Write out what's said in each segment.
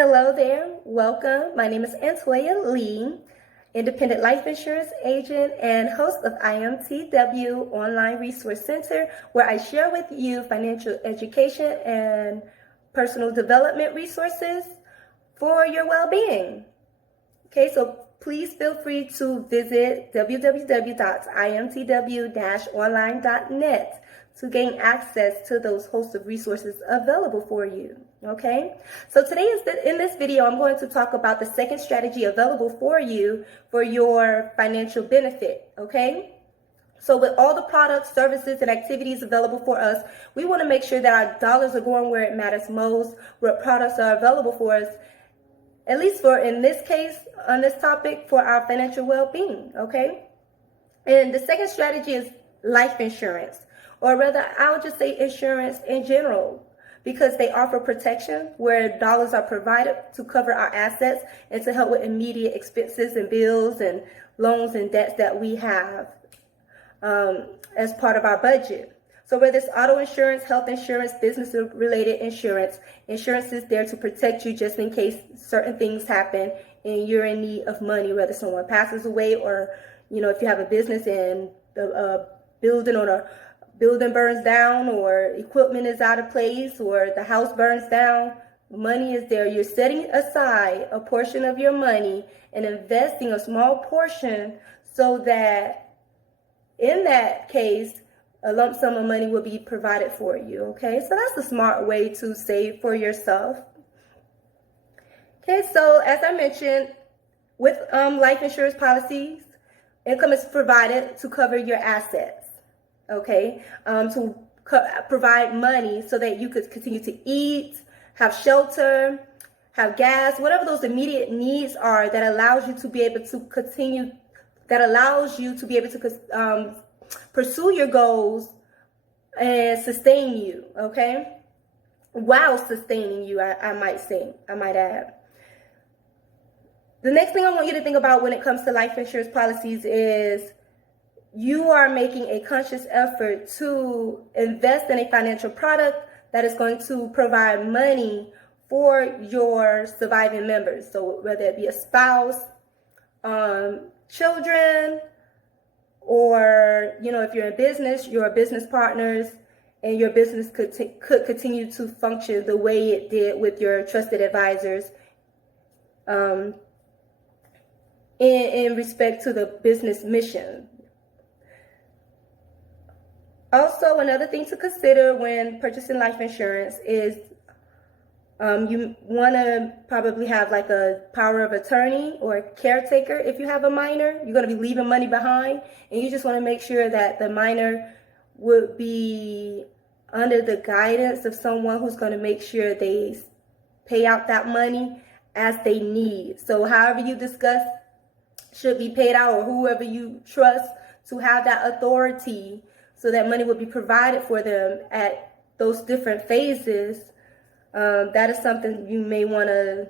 Hello there, welcome. My name is Antoya Lee, independent life insurance agent and host of IamTW Online Resource Center, where I share with you financial education and personal development resources for your well-being. Okay, so please feel free to visit www.imtw-online.net to gain access to those host of resources available for you. Okay, so today in this video, I'm going to talk about the second strategy available for you for your financial benefit. Okay, so with all the products, services, and activities available for us, we want to make sure that our dollars are going where it matters most, where products are available for us, at least for, in this case, on this topic, for our financial well-being. Okay, and the second strategy is life insurance, or rather, I'll just say insurance in general, because they offer protection where dollars are provided to cover our assets and to help with immediate expenses and bills and loans and debts that we have as part of our budget. So whether it's auto insurance, health insurance, business-related insurance, insurance is there to protect you just in case certain things happen and you're in need of money, whether someone passes away or, if you have a business and the building burns down, or equipment is out of place, or the house burns down, money is there. You're setting aside a portion of your money and investing a small portion so that in that case, a lump sum of money will be provided for you. Okay, so that's a smart way to save for yourself. Okay, so as I mentioned, with life insurance policies, income is provided to cover your assets. Okay, to provide money so that you could continue to eat, have shelter, have gas, whatever those immediate needs are that allows you to be able to continue, pursue your goals and sustain you, okay? While sustaining you, I might add. The next thing I want you to think about when it comes to life insurance policies is you are making a conscious effort to invest in a financial product that is going to provide money for your surviving members. So whether it be a spouse, children, or, if you're in business, your business partners, and your business could continue to function the way it did with your trusted advisors in respect to the business mission. Also, another thing to consider when purchasing life insurance is you want to probably have like a power of attorney or a caretaker. If you have a minor, you're going to be leaving money behind, and you just want to make sure that the minor would be under the guidance of someone who's going to make sure they pay out that money as they need. So however you discuss should be paid out, or whoever you trust to have that authority, so that money will be provided for them at those different phases. That is something you may want to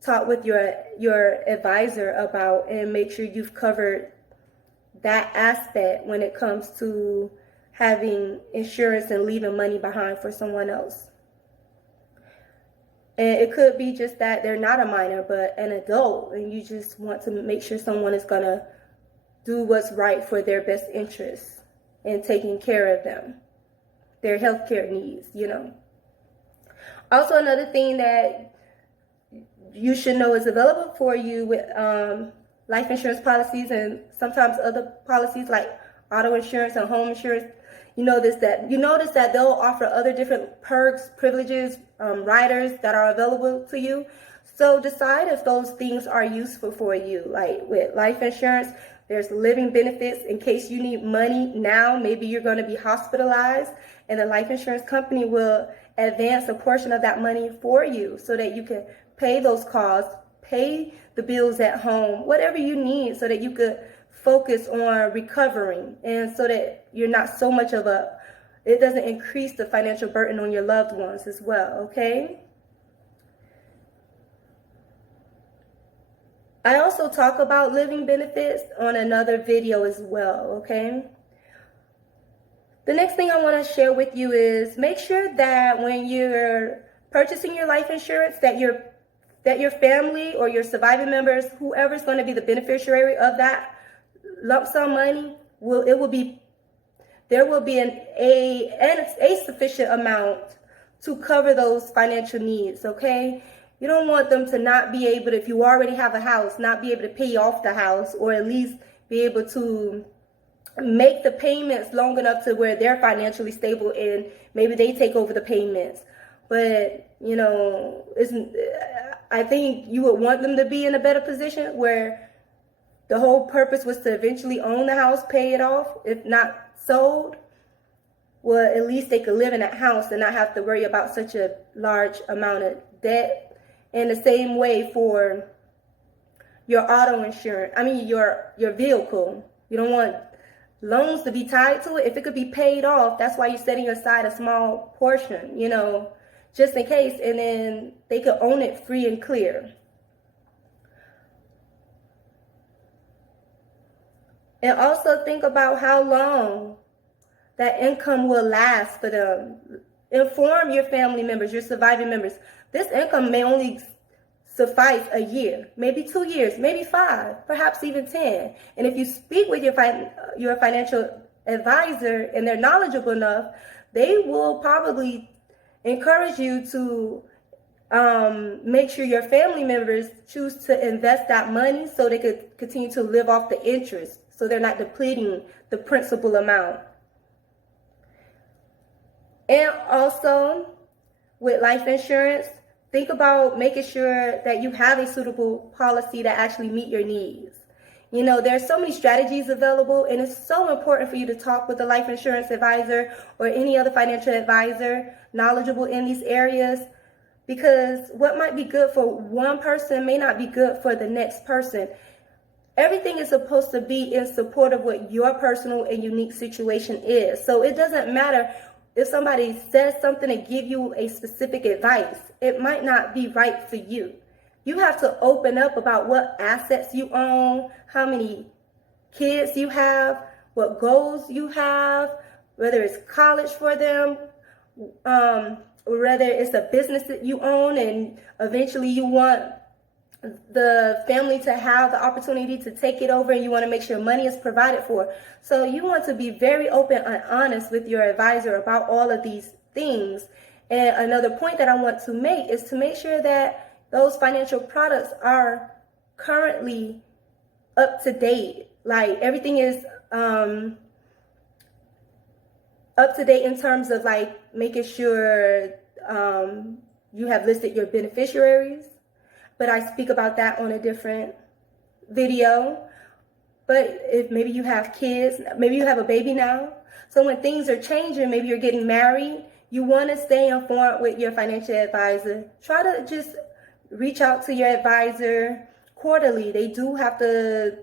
talk with your advisor about, and make sure you've covered that aspect when it comes to having insurance and leaving money behind for someone else. And it could be just that they're not a minor, but an adult, and you just want to make sure someone is going to do what's right for their best interests and taking care of them, their healthcare needs, Also, another thing that you should know is available for you with life insurance policies and sometimes other policies like auto insurance and home insurance. You notice that they'll offer other different perks, privileges, riders that are available to you. So decide if those things are useful for you. Like with life insurance, there's living benefits in case you need money now. Maybe you're going to be hospitalized, and the life insurance company will advance a portion of that money for you so that you can pay those costs, pay the bills at home, whatever you need, so that you could focus on recovering, and so that you're not so much of it doesn't increase the financial burden on your loved ones as well, okay? I also talk about living benefits on another video as well, okay? The next thing I want to share with you is make sure that when you're purchasing your life insurance, that you're that your family or your surviving members, whoever's going to be the beneficiary of that lump sum money, there will be a sufficient amount to cover those financial needs, okay? You don't want them to not be able to, if you already have a house, not be able to pay off the house, or at least be able to make the payments long enough to where they're financially stable and maybe they take over the payments. But, you know, I think you would want them to be in a better position where the whole purpose was to eventually own the house, pay it off, if not sold. Well, at least they could live in that house and not have to worry about such a large amount of debt. And the same way for your auto insurance, your vehicle. You don't want loans to be tied to it. If it could be paid off, that's why you're setting aside a small portion, you know, just in case, and then they could own it free and clear. And also think about how long that income will last for them. Inform your family members, your surviving members. This income may only suffice a year, maybe 2 years, maybe 5, perhaps even 10. And if you speak with your financial advisor and they're knowledgeable enough, they will probably encourage you to make sure your family members choose to invest that money so they could continue to live off the interest, so they're not depleting the principal amount. And also, with life insurance, think about making sure that you have a suitable policy that actually meet your needs. You know, there's so many strategies available, and it's so important for you to talk with a life insurance advisor or any other financial advisor knowledgeable in these areas, because what might be good for one person may not be good for the next person. Everything is supposed to be in support of what your personal and unique situation is. So it doesn't matter if somebody says something and give you a specific advice. It might not be right for you. You have to open up about what assets you own, how many kids you have, what goals you have, whether it's college for them, or whether it's a business that you own and eventually you want the family to have the opportunity to take it over, and you want to make sure money is provided for. So you want to be very open and honest with your advisor about all of these things. And another point that I want to make is to make sure that those financial products are currently up to date. Like everything is up to date in terms of like making sure you have listed your beneficiaries. But I speak about that on a different video. But if maybe you have kids, maybe you have a baby now. So when things are changing, maybe you're getting married, you want to stay informed with your financial advisor. Try to just reach out to your advisor quarterly. They do have to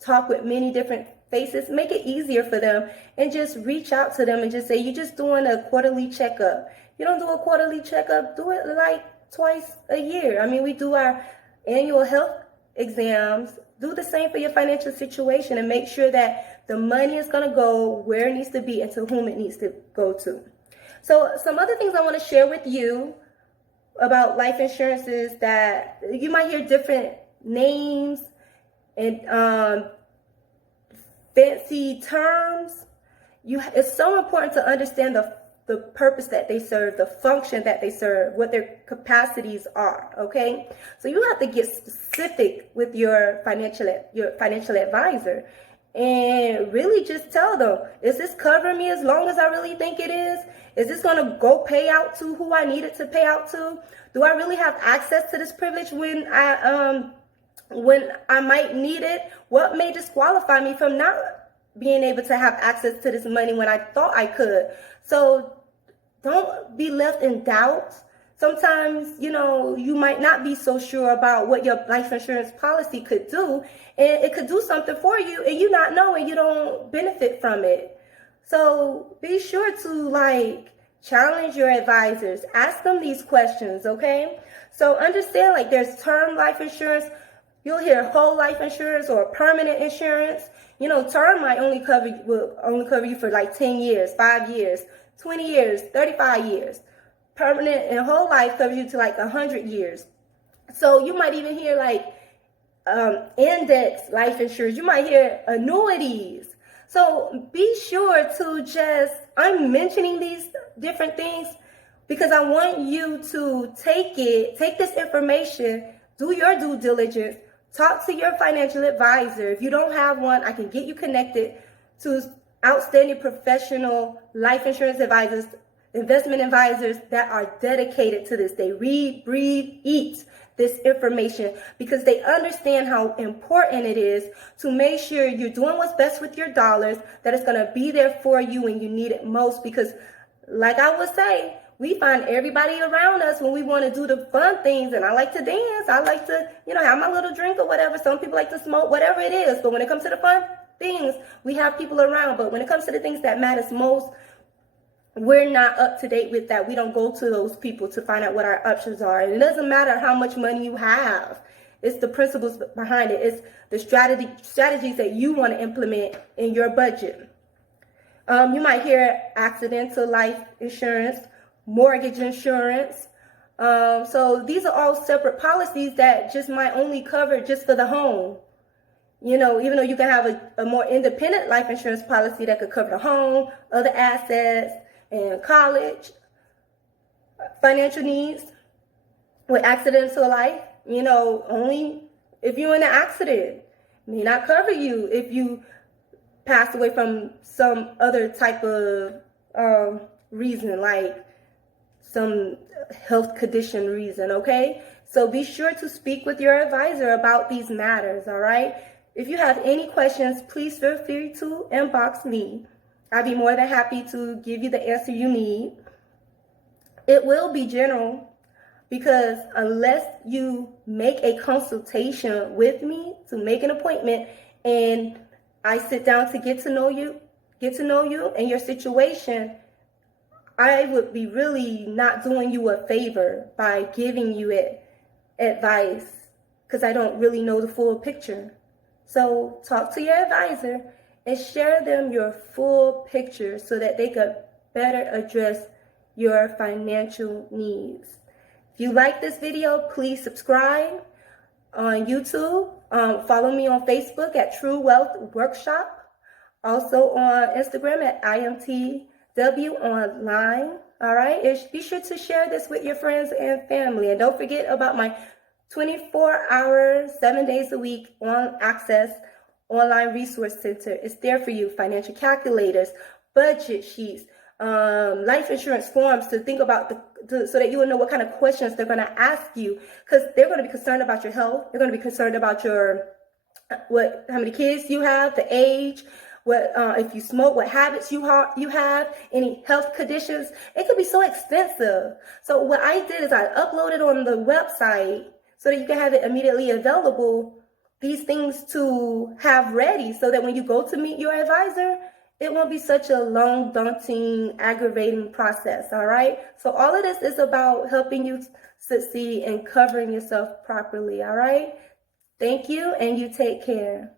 talk with many different faces. Make it easier for them and just reach out to them and just say, you're just doing a quarterly checkup. You don't do a quarterly checkup, do it like twice a year. I mean, we do our annual health exams. Do the same for your financial situation and make sure that the money is going to go where it needs to be and to whom it needs to go to. So some other things I want to share with you about life insurance is that you might hear different names and fancy terms. It's so important to understand the purpose that they serve, the function that they serve, what their capacities are, okay? So you have to get specific with your financial advisor and really just tell them, is this covering me as long as I really think it is? Is this going to go pay out to who I need it to pay out to? Do I really have access to this privilege when I might need it? What may disqualify me from not being able to have access to this money when I thought I could? So don't be left in doubt. Sometimes, you know, you might not be so sure about what your life insurance policy could do, and it could do something for you and you not know and you don't benefit from it. So be sure to challenge your advisors. Ask them these questions, okay? So understand, there's term life insurance. You'll hear whole life insurance or permanent insurance. You know, term will only cover you for 10 years, 5 years, 20 years, 35 years. Permanent and whole life covers you to 100 years. So you might even hear like index life insurance. You might hear annuities. So be sure to I'm mentioning these different things because I want you to take this information, do your due diligence, talk to your financial advisor. If you don't have one, I can get you connected to outstanding professional life insurance advisors, investment advisors that are dedicated to this. They read, breathe, eat this information because they understand how important it is to make sure you're doing what's best with your dollars, that it's going to be there for you when you need it most. Because like I would say, we find everybody around us when we want to do the fun things. And I like to dance. I like to, have my little drink or whatever. Some people like to smoke, whatever it is. But when it comes to the fun things, we have people around. But when it comes to the things that matters most, we're not up to date with that. We don't go to those people to find out what our options are. And it doesn't matter how much money you have. It's the principles behind it. It's the strategies that you want to implement in your budget. You might hear accidental life insurance, mortgage insurance. So these are all separate policies that just might only cover just for the home. Even though you can have a more independent life insurance policy that could cover the home, other assets, and college, financial needs. With accidental life, only if you're in an accident, may not cover you if you pass away from some other type of reason, like some health condition reason, okay? So be sure to speak with your advisor about these matters, all right? If you have any questions, please feel free to inbox me. I'd be more than happy to give you the answer you need. It will be general because unless you make a consultation with me to make an appointment and I sit down to get to know you and your situation, I would be really not doing you a favor by giving you advice because I don't really know the full picture. So talk to your advisor and share them your full picture so that they could better address your financial needs. If you like this video, please subscribe on YouTube. Follow me on Facebook at True Wealth Workshop. Also on Instagram at IamTWonline. All right. And be sure to share this with your friends and family. And don't forget about my 24-hour, 7 days a week access online resource center. It's there for you. Financial calculators, budget sheets, life insurance forms to think about so that you will know what kind of questions they're going to ask you, because they're going to be concerned about your health. They're going to be concerned about how many kids you have, the age, if you smoke, what habits you have, any health conditions. It could be so extensive. So what I did is I uploaded on the website so that you can have it immediately available, these things to have ready so that when you go to meet your advisor, it won't be such a long, daunting, aggravating process, all right? So all of this is about helping you succeed and covering yourself properly, all right? Thank you, and you take care.